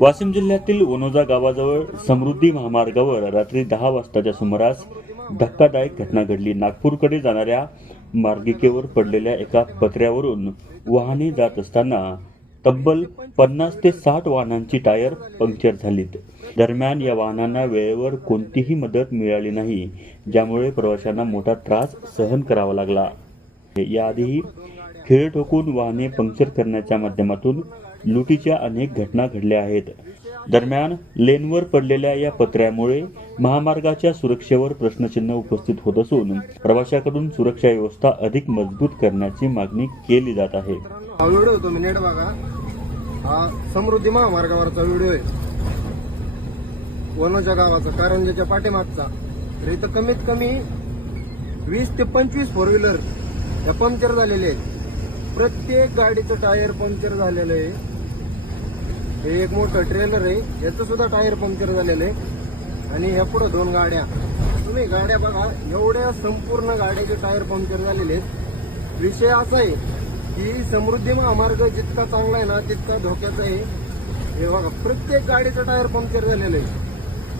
वाशिम जिल्ह्यातील वनोजा गावाजवळ समृद्धी महामार्गावर रात्री दहा वाजताच्या सुमारास धक्कादायक घटना घडली. नागपूरकडे जाणाऱ्या मार्गिकेवर पडलेल्या एका पत्र्यावरून वाहने जात असताना तब्बल पन्नास ते साठ वाहनांची टायर पंक्चर झालीत. दरम्यान या वाहनांना वेळेवर कोणतीही मदत मिळाली नाही ज्यामुळे प्रवाशांना मोठा त्रास सहन करावा लागला. याआधीही खेळ ठोकून वाहने पंक्चर करण्याच्या माध्यमातून लुटीच्या अनेक घटना घडल्या आहेत. दरम्यान लेनवर पडलेल्या या पत्र्यामुळे महामार्गाच्या सुरक्षेवर प्रश्नचिन्ह उपस्थित होत असून प्रवाशाकडून सुरक्षा व्यवस्था अधिक मजबूत करण्याची मागणी केली जात आहे. हा व्हिडिओ तुम्ही नेट बघा. हा समृद्धी महामार्गावरचा व्हिडिओ आहे. वनोच्या गावाचा कारंजाच्या पाठीमागचा. तर इथं कमीत कमी वीस ते पंचवीस फोर व्हीलर या पंक्चर झालेले आहेत. प्रत्येक गाडीचं टायर पंक्चर झालेलं आहे. हे एक मोठं ट्रेलर आहे. याचं सुद्धा टायर पंक्चर झालेलं आहे. आणि ह्या पुढं दोन गाड्या. तुम्ही गाड्या बघा एवढ्या संपूर्ण गाड्याचे टायर पंक्चर झालेले आहेत. विषय असा आहे की समृद्धी महामार्ग जितका चांगला आहे ना तितका धोक्याचा आहे. हे बघा प्रत्येक गाडीचं टायर पंक्चर झालेलं आहे.